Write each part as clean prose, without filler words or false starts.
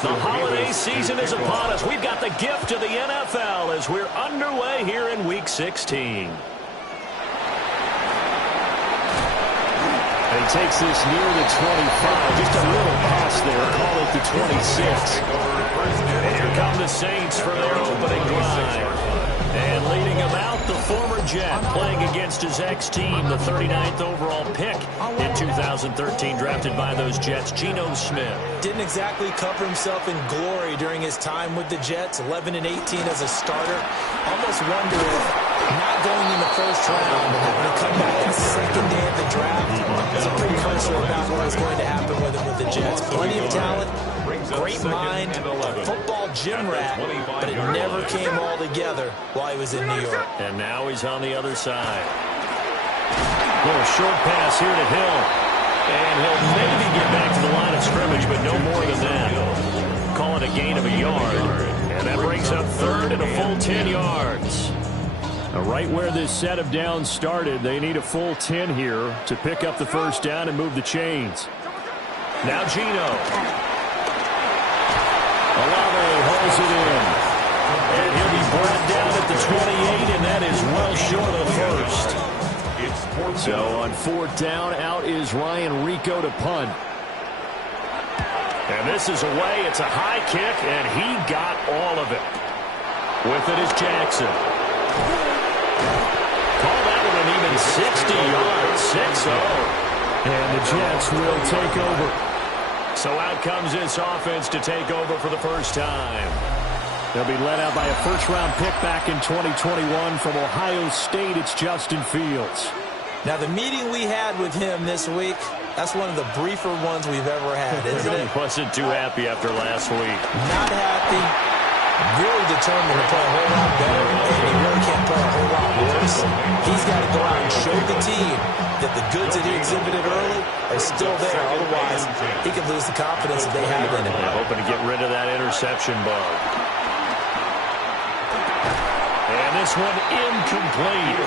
The holiday season is upon us. We've got the gift of the NFL as we're underway here in Week 16. And he takes this near the 25. Just a little pass there. Call it the 26. And here come the Saints for their opening drive. And leading him out, the former Jet, playing against his ex-team, the 39th overall pick in 2013, drafted by those Jets, Geno Smith. Didn't exactly cover himself in glory during his time with the Jets, 11 and 18 as a starter. Almost wonder if not going in the first round and having to come back the second day of the draft is a precursor about what is going to happen with him with the Jets. Plenty of talent, great mind, football gym rat, but it never came all together while he was in New York. And now he's on the other side. Little short pass here to Hill. And he'll maybe get back to the line of scrimmage, but no more than that. Call it a gain of a yard. And that brings up third and a full 10 yards. Right where this set of downs started, they need a full 10 here to pick up the first down and move the chains. Now Geno. Olave holds it in. And he'll be brought down at the 28, and that is well short of first. So on fourth down, out is Ryan Rico to punt. And this is away. It's a high kick, and he got all of it. With it is Jackson. Call that one an even 60 yards, 6-0. And the Jets will take over. So out comes this offense to take over for the first time. They'll be led out by a first-round pick back in 2021 from Ohio State. It's Justin Fields. Now, the meeting we had with him this week, that's one of the briefer ones we've ever had, isn't it? Wasn't too happy after last week. Not happy. Really determined to play a whole lot better, and he really can't play a whole lot worse. He's got to go out and show the team that the goods that he exhibited early are still there. Otherwise, he could lose the confidence that they have in him. Hoping to get rid of that interception bug. And this one incomplete.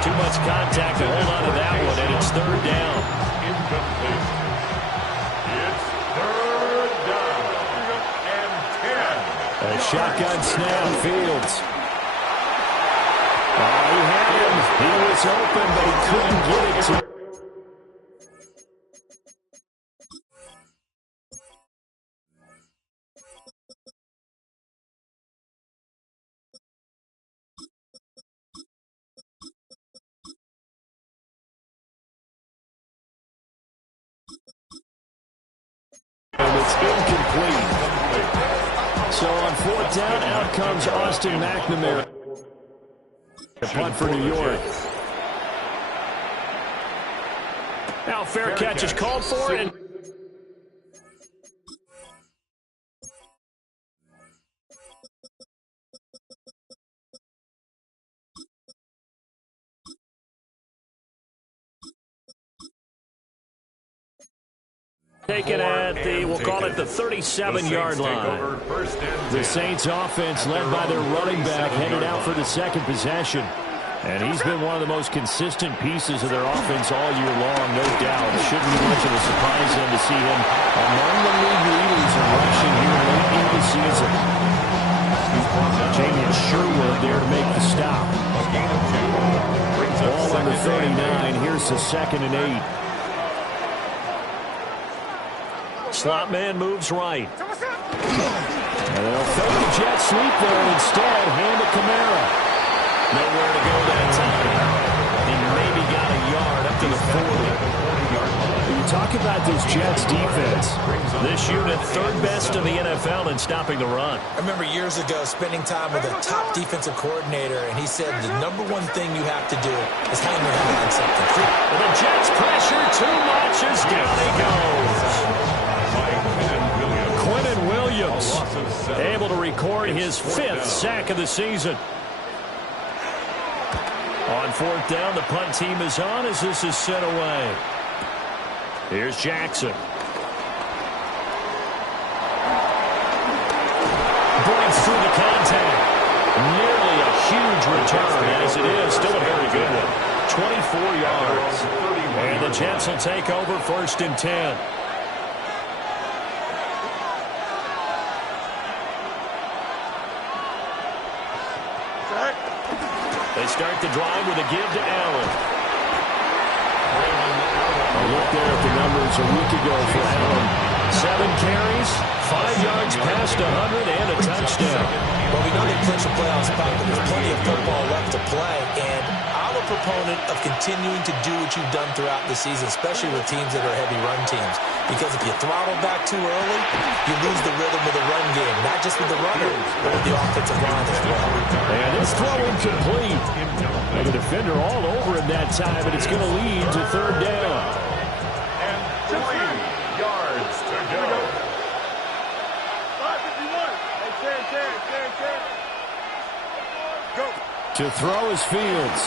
Too much contact to hold on to that one, and it's third down. Incomplete. It's third down and 10. A shotgun snap, Fields. He had him. He was open, but he couldn't get it to. And it's incomplete. So on fourth down, out comes Austin McNamara. The punt for New York. Now fair catch is called for, and taken at the, we'll call it the 37-yard line. The Saints offense led by their running back headed out for the second possession. And he's been one of the most consistent pieces of their offense all year long, no doubt. Shouldn't be much of a surprise then to see him among the league leaders in rushing here late in the season. Jamie Sherwood there to make the stop. Ball on the 39. Here's the 2nd and 8. Slot man moves right. And they'll fake the jet sweep there and instead hand it Kamara. Nowhere to go that time. He maybe got a yard up to the 40. You talk about this Jets defense. This unit third best in the NFL in stopping the run. I remember years ago spending time with a top defensive coordinator, and he said the number one thing you have to do is hang your head on something. Well, the Jets pressure too much as down he goes. Quinnen Williams able to record his 5th sack of the season. On fourth down, the punt team is on as this is sent away. Here's Jackson. Breaks through the contact. Nearly a huge return as it is. Still a very good one. 24 yards. And the Jets will take over 1st and 10. the drive with a give to Allen. A look there at the numbers a week ago for Allen. 7 carries, 5 yards past 100, and a touchdown. Well, we know they clinched the playoff spot, but there's plenty of football left to play. And I'm a proponent of continuing to do what you've done throughout the season, especially with teams that are heavy run teams. Because if you throttle back too early, you lose the rhythm of the run game, not just with the runner, but with the offensive line as well. And this throw incomplete. And the defender all over him that time, but it's going to lead to third down. And 3 yards to go. To throw is Fields.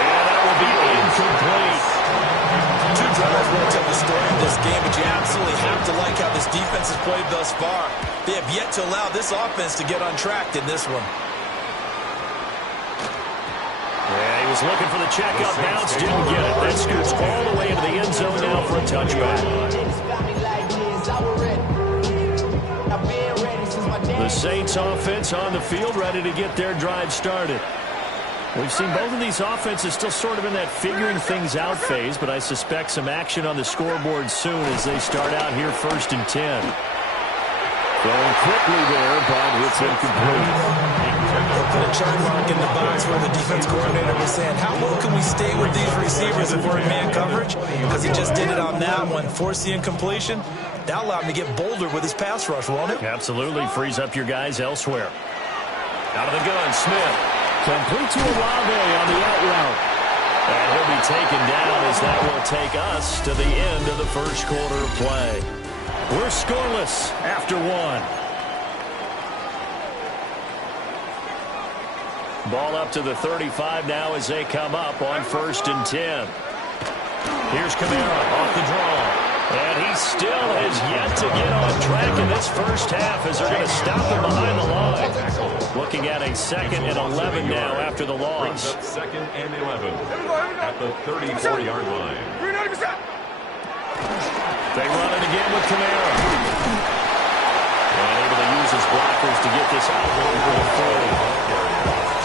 And that will be incomplete. 2 drives won't tell the story of this game, but you absolutely have to like how this defense has played thus far. They have yet to allow this offense to get on track in this one. Yeah, he was looking for the checkup bounce, didn't get it. That scoots all the way into the end zone now for a touchback. The Saints offense on the field, ready to get their drive started. We've seen both of these offenses still sort of in that figuring things out phase, but I suspect some action on the scoreboard soon as they start out here 1st and 10. Going quickly there, but it's incomplete. They'll put a chart mark in the box where the defense coordinator was saying, how low can we stay with these receivers if we're in man coverage? Because he just did it on that one, forced the incompletion. That allowed him to get bolder with his pass rush, won't it? Absolutely, frees up your guys elsewhere. Out of the gun, Smith. Complete to Olave on the out route. And he'll be taken down as that will take us to the end of the first quarter of play. We're scoreless after 1. Ball up to the 35 now as they come up on 1st and 10. Here's Kamara off the draw. And he still has yet to get on track in this first half as they're going to stop him behind the line. Looking at a 2nd and 11 now after the loss. 2nd and 11 at the 34-yard line. They run it again with Kamara. And able to use his blockers to get this out over the 40.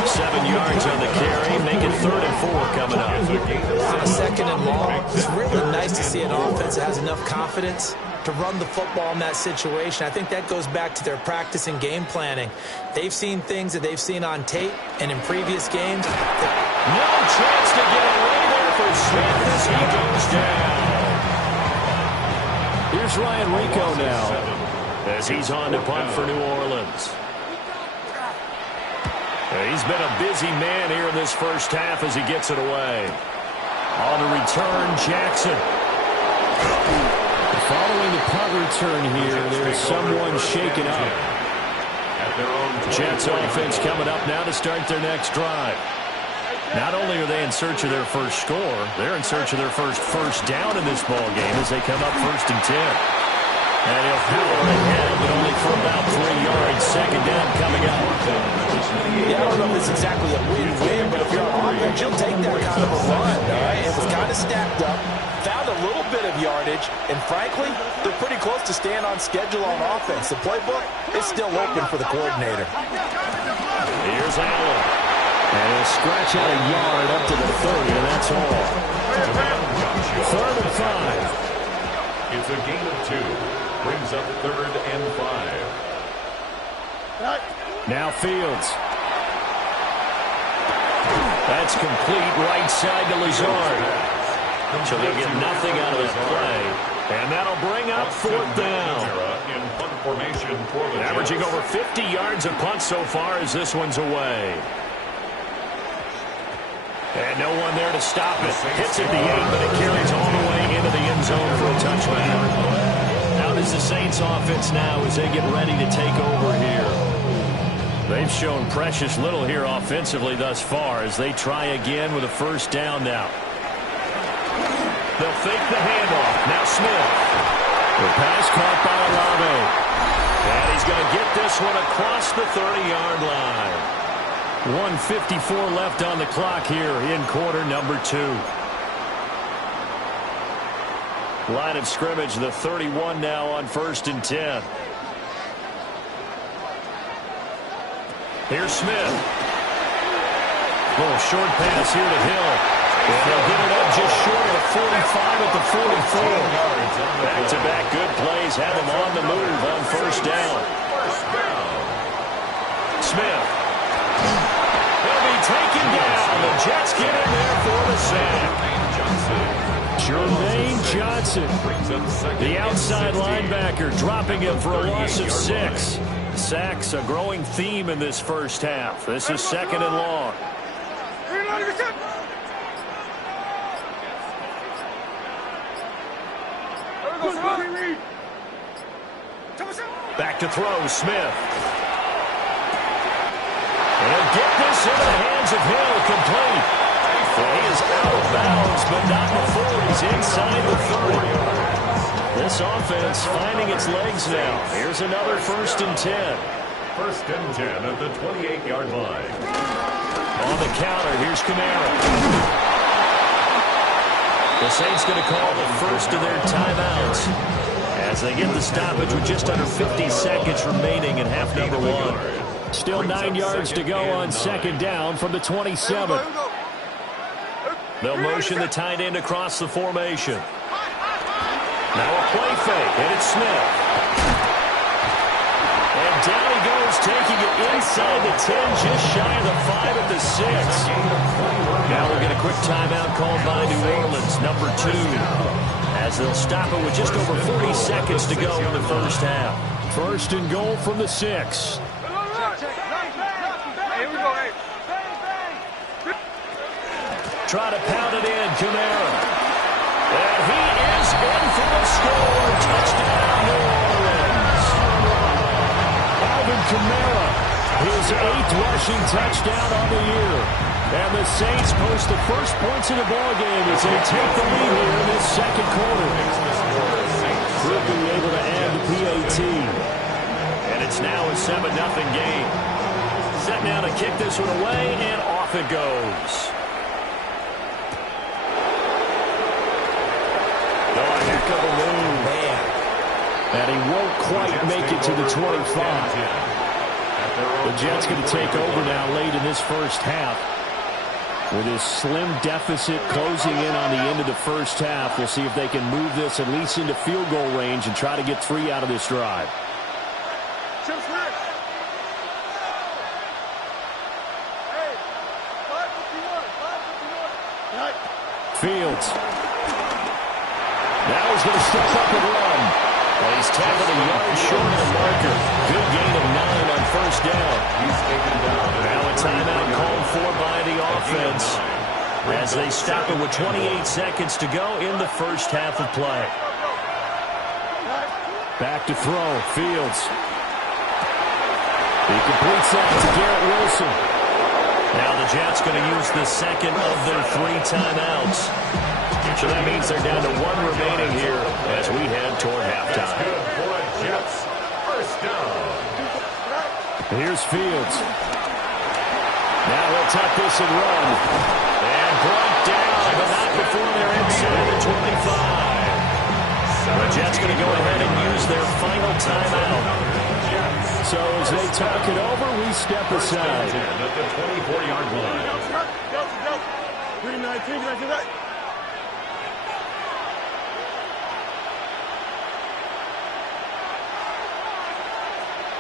7 yards on the carry. Make it 3rd and 4 coming up. On a 2nd and long, it's really nice to see an offense that has enough confidence to run the football in that situation. I think that goes back to their practice and game planning. They've seen things that they've seen on tape and in previous games. No chance to get away there for Smith as he goes down. Here's Ryan Rico now as he's on to punt for New Orleans. He's been a busy man here in this first half as he gets it away. On the return, Jackson. Following the punt return here, there's someone shaken up. Jets offense coming up now to start their next drive. Not only are they in search of their first score, they're in search of their first down in this ball game as they come up 1st and 10. And he'll power ahead, but only for about 3 yards. 2nd down coming up. Yeah, I don't know if it's exactly a win-win, but if you're on offense, you'll take that kind of a run, all right? It was kind of stacked up, found a little bit of yardage, and frankly, they're pretty close to staying on schedule on offense. The playbook is still open for the coordinator. Here's Allen. And he'll scratch out a yard up to the 30, and that's all. 3rd and 5. It's a gain of 2. Brings up 3rd and 5. Now Fields. That's complete right side to Lazard. So they'll get nothing out of this play. And that'll bring up 4th down. Averaging over 50 yards a punt so far as this one's away. And no one there to stop it. Hits at the 8, but it carries all the way into the end zone for a touchdown. How does the Saints offense now as they get ready to take over here? They've shown precious little here offensively thus far as they try again with a 1st down now. They'll fake the handoff. Now Smith. The pass caught by Olave. And he's going to get this one across the 30-yard line. 1:54 left on the clock here in quarter number 2. Line of scrimmage, the 31 now on 1st and 10. Here's Smith. Little short pass here to Hill. And they'll get it up just short of the 45 at the 44. Back-to-back good plays have them on the move on first down. Smith. He'll be taken down. The Jets get in there for the sack. Jermaine Johnson, the outside linebacker, dropping him for a loss of 6. Sacks, a growing theme in this first half. This is 2nd and long. Back to throw, Smith. And he'll get this into the hands of Hill, complete. Well, he is out of bounds, but not before he's inside the 30. This offense finding its legs now. Here's another 1st and 10. 1st and 10 at the 28-yard line. On the counter, here's Kamara. The Saints going to call the first of their timeouts as they get the stoppage with just under 50 seconds remaining in half number 1. Still 9 yards to go on 2nd down from the 27. They'll motion the tight end across the formation. Now a play fake, and it's Smith. And down he goes, taking it inside the 10, just shy of the 5 at the 6. Now we'll get a quick timeout called by New Orleans, number 2, as they'll stop it with just over 40 seconds to go in the first half. 1st and goal from the 6. Try to pound it in, Kamara. And he is in for the score. Touchdown, New Orleans. Alvin Kamara, his 8th rushing touchdown on the year. And the Saints post the first points in the ballgame as they take the lead here in this 2nd quarter. Quickly able to add the PAT. And it's now a 7-0 game. Set now to kick this one away, and off it goes. Oh, a heck of a move. Man. And he won't quite make it to the 25. The Jets going to take over now late in this first half. With his slim deficit closing in on the end of the first half, we'll see if they can move this at least into field goal range and try to get 3 out of this drive. Fields. Now he's going to step up and run. Well, he's tackled a yard short of the marker. Good gain of 9 on first down. Now a timeout called for by the offense as they stop it with 28 seconds to go in the first half of play. Back to throw. Fields. He completes that to Garrett Wilson. Now the Jets going to use the second of their 3 timeouts. So that means they're down to 1 remaining here as we head toward halftime. Here's Fields. Now he'll tuck this and run. And brought down, but not before they're inside the 25. The Jets going to go ahead and use their final timeout. So as they talk it over, we step aside. At the 24-yard line.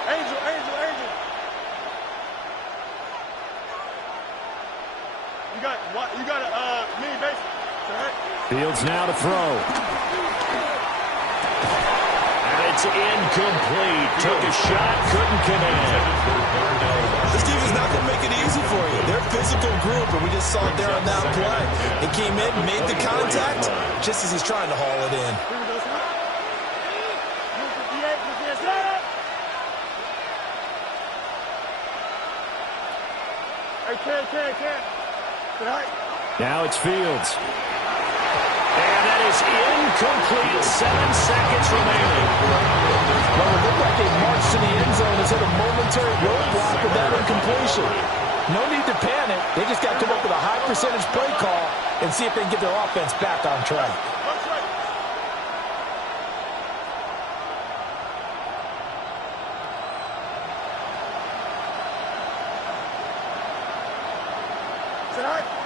Angel. You got a mini base. Fields now to throw. And it's incomplete. Took a shot, couldn't connect. This defense is not going to make it easy for you. They're a physical group, and we just saw it there on that play. He came in, made the contact, just as he's trying to haul it in. Now it's Fields. And that is incomplete. 7 seconds remaining. Well, it looked like they marched to the end zone as hit a momentary roadblock with that incompletion. No need to panic. They just got to come up with a high percentage play call and see if they can get their offense back on track.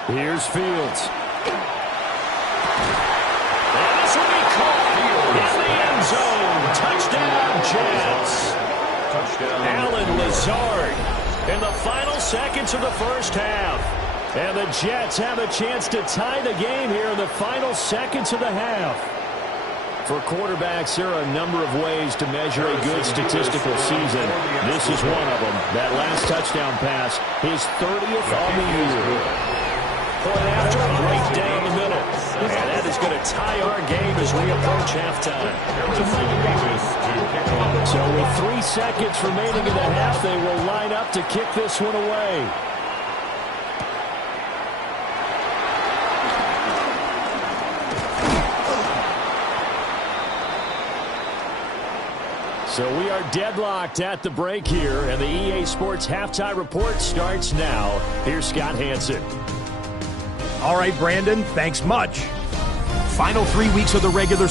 Here's Fields. And this will be caught in the end zone. Touchdown, Jets. Allen Lazard in the final seconds of the first half. And the Jets have a chance to tie the game here in the final seconds of the half. For quarterbacks, there are a number of ways to measure a good statistical season. This is one of them. That last touchdown pass, his 30th on the year. Point after a great day in the middle. And that is going to tie our game as we approach halftime. So with 3 seconds remaining in the half, they will line up to kick this one away. So we are deadlocked at the break here, and the EA Sports Halftime Report starts now. Here's Scott Hansen. All right, Brandon, thanks much. Final 3 weeks of the regular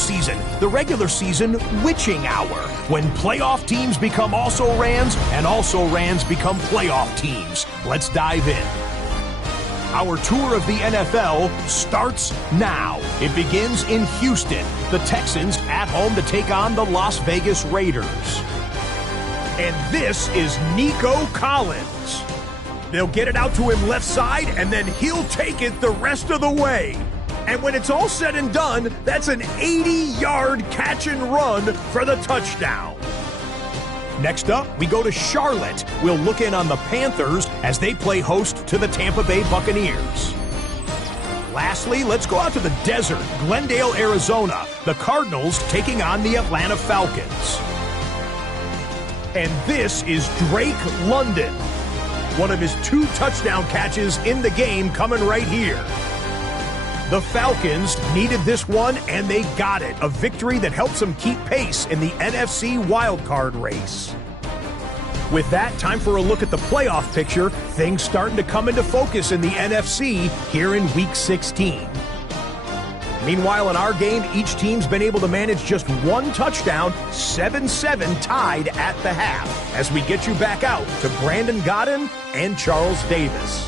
season witching hour, when playoff teams become also-rans and also-rans become playoff teams. Let's dive in. Our tour of the NFL starts now. It begins in Houston. The Texans at home to take on the Las Vegas Raiders. And this is Nico Collins. They'll get it out to him left side, and then he'll take it the rest of the way. And when it's all said and done, that's an 80-yard catch and run for the touchdown. Next up, we go to Charlotte. We'll look in on the Panthers as they play host to the Tampa Bay Buccaneers. Lastly, let's go out to the desert, Glendale, Arizona. The Cardinals taking on the Atlanta Falcons. And this is Drake London. One of his 2 touchdown catches in the game coming right here. The Falcons needed this one, and they got it. A victory that helps them keep pace in the NFC wildcard race. With that, time for a look at the playoff picture. Things starting to come into focus in the NFC here in Week 16. Meanwhile, in our game, each team's been able to manage just 1 touchdown, 7-7 tied at the half. As we get you back out to Brandon Godden and Charles Davis.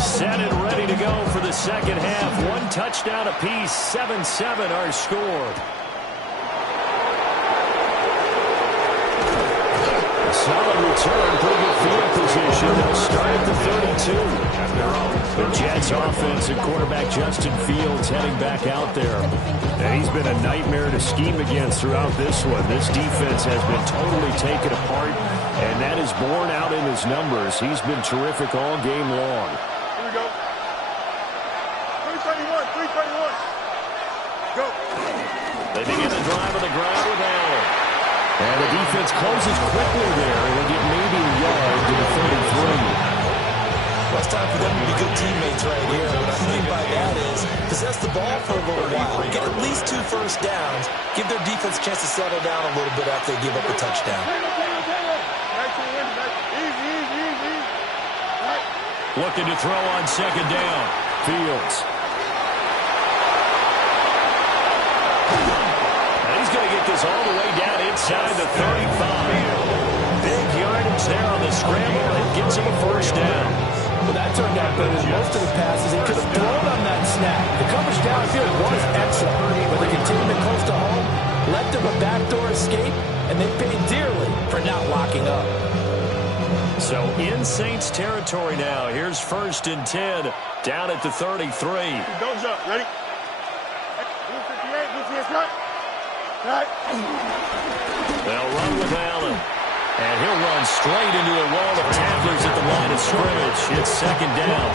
Set and ready to go for the second half. 1 touchdown apiece, 7-7 our score. Solid return, pretty good field position. They'll start at the 32. The Jets offense and quarterback Justin Fields heading back out there. And he's been a nightmare to scheme against throughout this one. This defense has been totally taken apart, and that is borne out in his numbers. He's been terrific all game long. Here we go. 331, 331. Go. They begin the drive on the ground with Allen. And the defense closes quickly there. They'll get maybe a yard to the 33. Well, it's time for them to be good teammates right here. What I mean by that is possess the ball for a little while. Get at least 2 first downs. Give their defense a chance to settle down a little bit after they give up a touchdown. Looking to throw on second down. Fields. And he's going to get this all the way down inside the 35. Big yardage there on the scramble. It gets him a first down. Well, that turned out better than most of the passes. He could have thrown on that snap. The coverage downfield was excellent, but they continued to close to home, left them a backdoor escape, and they paid dearly for not locking up. So in Saints territory now. Here's 1st and 10 down at the 33. Don't jump. Ready? 58, this is right. Right. They'll run with Allen. And he'll run straight into a wall of tacklers at the line of scrimmage. It's second down.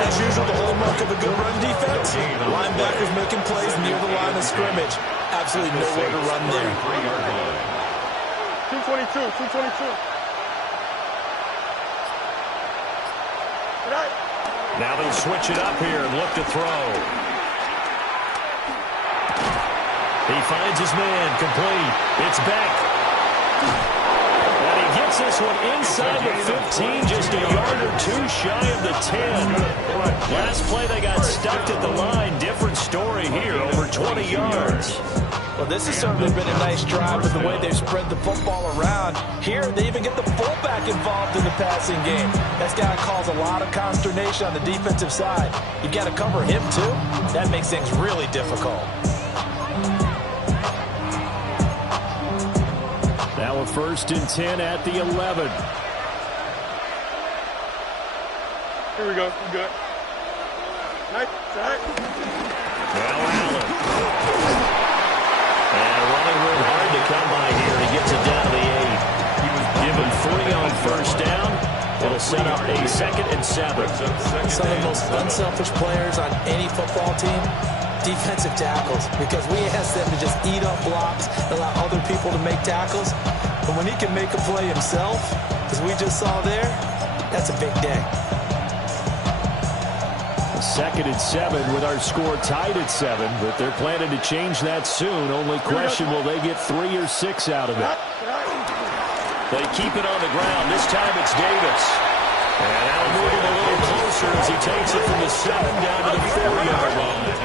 As usual, the hallmark of a good run defense. Linebackers making plays near the line of scrimmage. Absolutely nowhere to run there. 222, 222. Right. Now they'll switch it up here and look to throw. He finds his man, complete. It's Beck. And he gets this one inside the 15, just a yard or 2 10. Last play they got stuffed at the line. Different story here, over 20 yards. Well, this has certainly been a nice drive with the way they've spread the football around. Here, they even get the fullback involved in the passing game. That's got to cause a lot of consternation on the defensive side. You've got to cover him, too. That makes things really difficult. Now a 1st and 10 at the 11. Here we go. We're good. Nice. Right. Now Allen. And running room hard to come by here. He gets it down to the 8. He was given 3 on 1st down. It'll set up a 2nd and 7. Some of the most unselfish players on any football team, defensive tackles, because we ask them to just eat up blocks, allow other people to make tackles. But when he can make a play himself, as we just saw there, that's a big day. 2nd and 7 with our score tied at 7, but they're planning to change that soon. Only question, will they get 3 or 6 out of it? They keep it on the ground. This time it's Davis. And that'll move him a little closer as he takes it from the 7 down to the 4-yard line.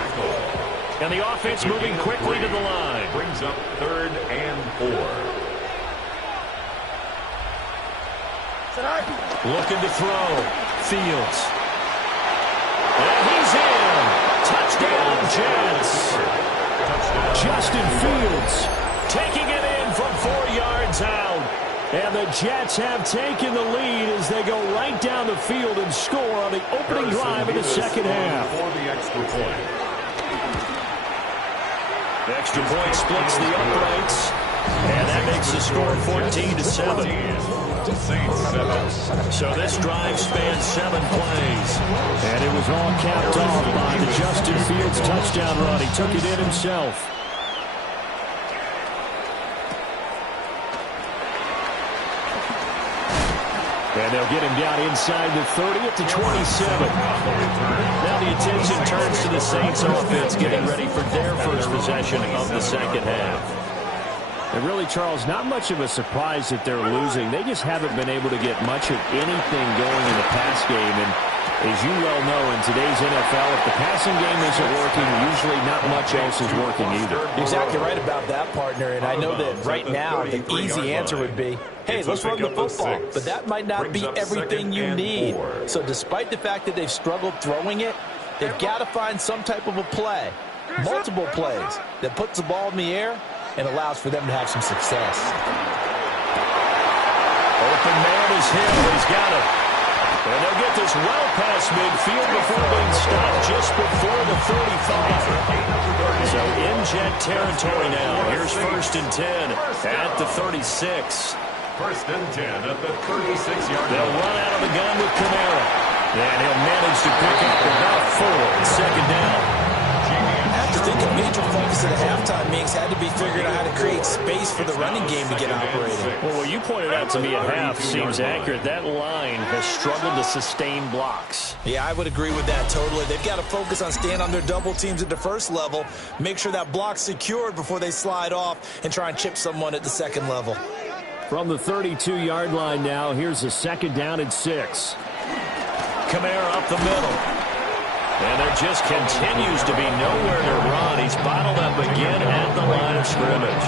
And the offense moving quickly to the line. Brings up 3rd and 4. Looking to throw. Fields. And he's in. Touchdown, Jets. Justin Fields Taking it in from 4 yards out. And the Jets have taken the lead as they go right down the field and score on the opening drive of the second half. For the extra point. The extra point splits the uprights. And that makes the score 14-7. So this drive spans 7 plays. And it was all capped off by the Justin Fields touchdown run. He took it in himself. And they'll get him down inside the 30 at the 27. Now the attention turns to the Saints offense getting ready for their first possession of the second half. And really, Charles, not much of a surprise that they're losing. They just haven't been able to get much of anything going in the pass game. And as you well know, in today's NFL, if the passing game isn't working, usually not much else is working either. You're exactly right about that, partner. And I know that right now the easy answer would be, hey, let's run the football. But that might not be everything you need. So despite the fact that they've struggled throwing it, they've got to find some type of a play, multiple plays, that puts the ball in the air and allows for them to have some success. Open man is Hill. He's got it. And they'll get this well past midfield before being stopped just before the 35. So in Jet territory now. Here's 1st and 10 at the 36. 1st and 10 at the 36-yard line. They'll run out of the gun with Kamara. And he'll manage to pick up about 4 in 2nd down. I think a major focus at the halftime meetings had to be figuring out how to create space for the running game to get operating. Well, what you pointed out to me at half seems accurate. That line has struggled to sustain blocks. Yeah, I would agree with that totally. They've got to focus on staying on their double teams at the first level, make sure that block's secured before they slide off and try and chip someone at the second level. From the 32-yard line now, here's a 2nd down and 6. Kamara up the middle. And there just continues to be nowhere to run. He's bottled up again at the line of scrimmage.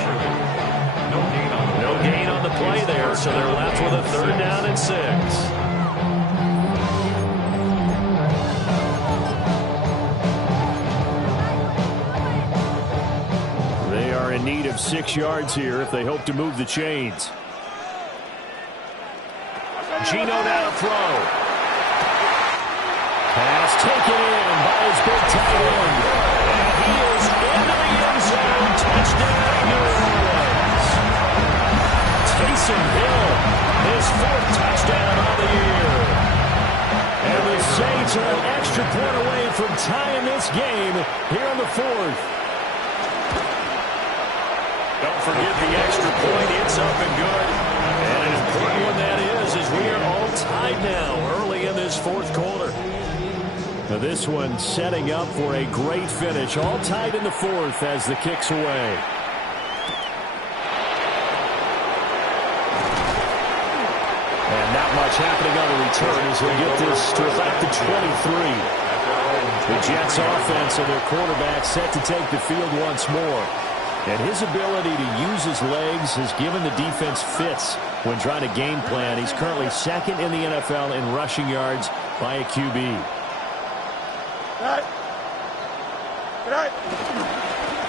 No gain on the play there, so they're left with a 3rd down and 6. They are in need of 6 yards here if they hope to move the chains. Gino now to throw. Pass taken in by his big tight end. And he is into the end zone. Touchdown, New Orleans. Taysom Hill, his 4th touchdown on the year. And the Saints are an extra point away from tying this game here in the 4th. Don't forget the extra point. It's up and good. And an important one that is, as we are all tied now early in this 4th quarter. Now this one setting up for a great finish. All tied in the 4th as the kick's away. And not much much happening on the return as we get this to about the 23. The Jets offense and their quarterback set to take the field once more. And his ability to use his legs has given the defense fits when trying to game plan. He's currently second in the NFL in rushing yards by a QB.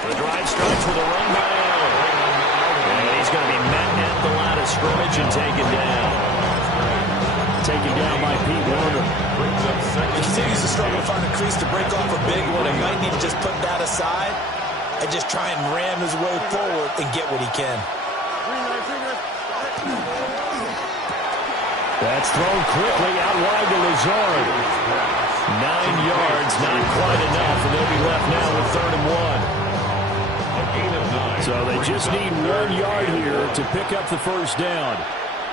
The drive starts with a run by Allen. And he's going to be met at the line of scrimmage and taken down. Taken down by Pete Warner. He continues to struggle to find a crease to break off a big one. He might need to just put that aside and just try and ram his way forward and get what he can. That's thrown quickly out wide to Lazard. 9 yards, not quite enough, and they'll be left now with 3rd and 1. So they just need 1 yard here to pick up the first down.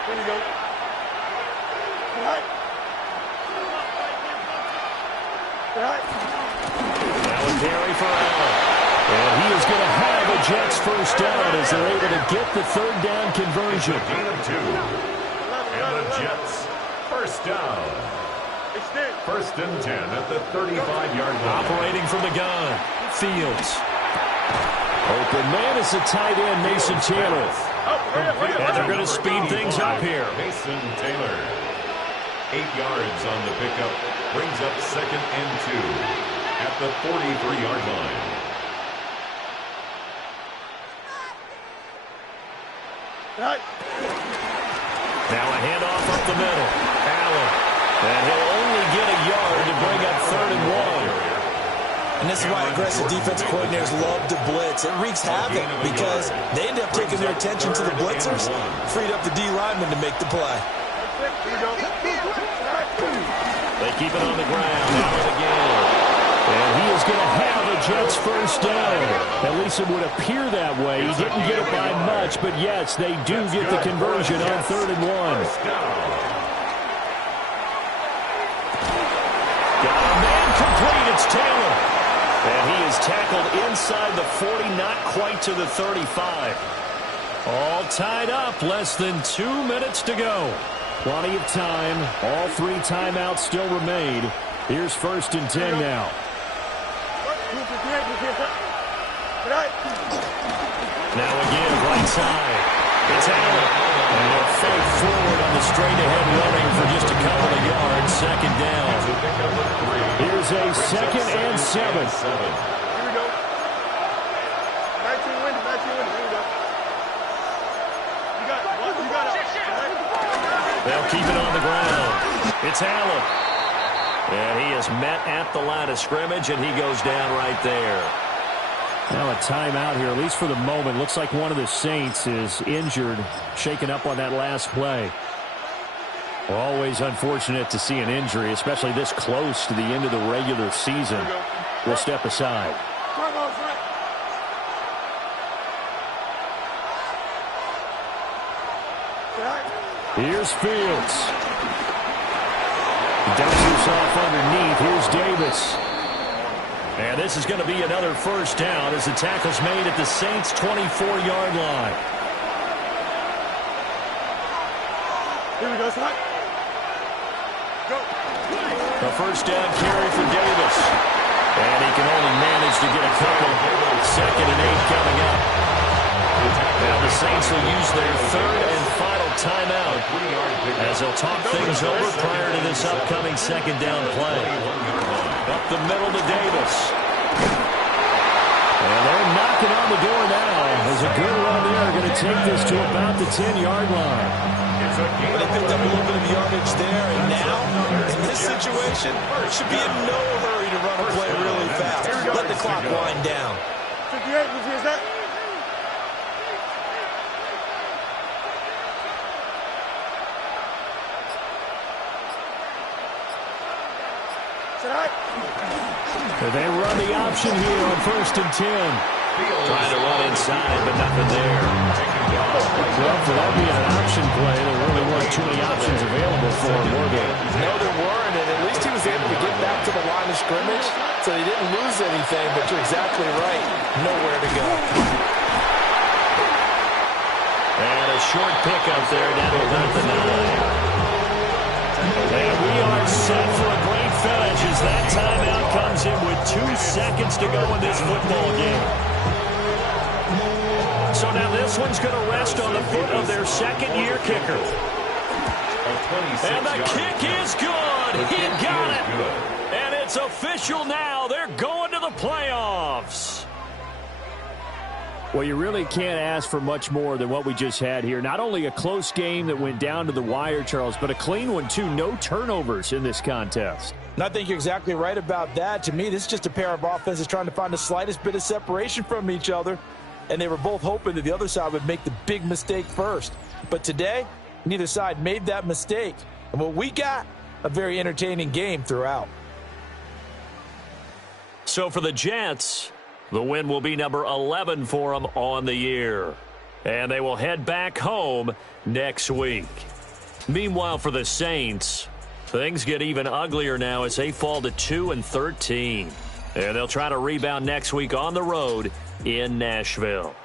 Here you go. Now a carry for Allen. And he is going to have a Jets first down as they're able to get the 3rd down conversion. Gain of 2. And the Jets, first down. 1st and 10 at the 35-yard line. Operating from the gun. Fields. Open man is the tight end, Mason Taylor. And they're going to speed things up here. Mason Taylor. 8 yards on the pickup. Brings up 2nd and 2 at the 43-yard line. Now a handoff up the middle. Allen. And he'll only get a yard to bring up 3rd and 1. And this is why aggressive defense coordinators love to blitz. It wreaks havoc because they end up taking their attention to the blitzers, freed up the D lineman to make the play. They keep it on the ground. Allen again. And he is going to have a Jets first down. At least it would appear that way. He didn't get it by much, but yes, they do get the conversion on 3rd and 1. Got a man complete. It's Taylor. And he is tackled inside the 40, not quite to the 35. All tied up. Less than 2 minutes to go. Plenty of time. All 3 timeouts still remain. Here's 1st and 10 now. Now again, right side. It's Allen. And they'll fight forward on the straight-ahead running for just a couple of yards. 2nd down. Here's a 2nd and 7. Here we go. 19 wins, 19 wins. Here we go. You got it. They'll keep it on the ground. It's Allen. And he is met at the line of scrimmage, and he goes down right there. Now a timeout here, at least for the moment. Looks like one of the Saints is injured, shaken up on that last play. Well, always unfortunate to see an injury, especially this close to the end of the regular season. We'll step aside. Here's Fields. Dusters off underneath. Here's Davis. And this is going to be another first down as the tackle's made at the Saints' 24-yard line. Here we go, son. Go. A first down carry for Davis. And he can only manage to get a couple. 2nd and 8 coming up. Now the Saints will use their 3rd and final timeout as they'll talk things over prior to this upcoming 2nd down play. Up the middle to Davis. And they're knocking on the door now. There's a good run there. Going to take this to about the 10-yard line. They picked up a little bit of yardage there, and now, in this situation, should be in no hurry to run a play really fast. Let the clock wind down. 58, you see that? They run the option here on 1st and 10. Trying to run inside, but nothing there. Well, for that being an option play, there really weren't too many options available for him, were there? No, there weren't, and at least he was able to get back to the line of scrimmage, so he didn't lose anything, but you're exactly right. Nowhere to go. And a short pickup there down about the 9. And we are set for a great finish as that timeout comes in with 2 seconds to go in this football game. So now this one's going to rest on the foot of their second-year kicker. And the kick is good. He got it. And it's official now. They're going to the playoffs. Well, you really can't ask for much more than what we just had here. Not only a close game that went down to the wire, Charles, but a clean one, too. No turnovers in this contest. And I think you're exactly right about that. To me, this is just a pair of offenses trying to find the slightest bit of separation from each other. And they were both hoping that the other side would make the big mistake first. But today, neither side made that mistake. And what we got, a very entertaining game throughout. So for the Jets, the win will be number 11 for them on the year. And they will head back home next week. Meanwhile, for the Saints, things get even uglier now as they fall to 2-13. And they'll try to rebound next week on the road in Nashville.